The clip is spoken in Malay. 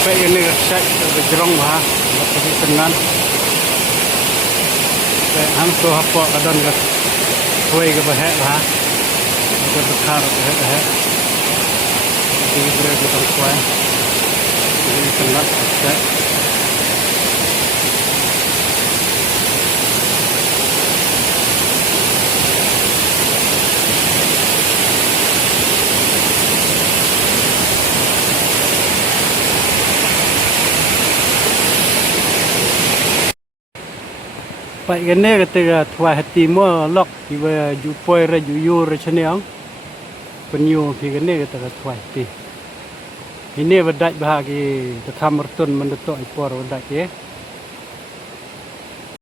Baik ini set berjerong bah, lebih tenang. Baik hamso apa kadang ke thwai ke bahek bah, ke bekar bahek. Ini berada di thwai. Ini tenang set. Baik ini ketika thwai hati mo lok tiba jupoi ra juyu ra chneong penyu pi ini ketika thwai hati ini bedak bahagi tekam mertun mendetok ipor bedak ye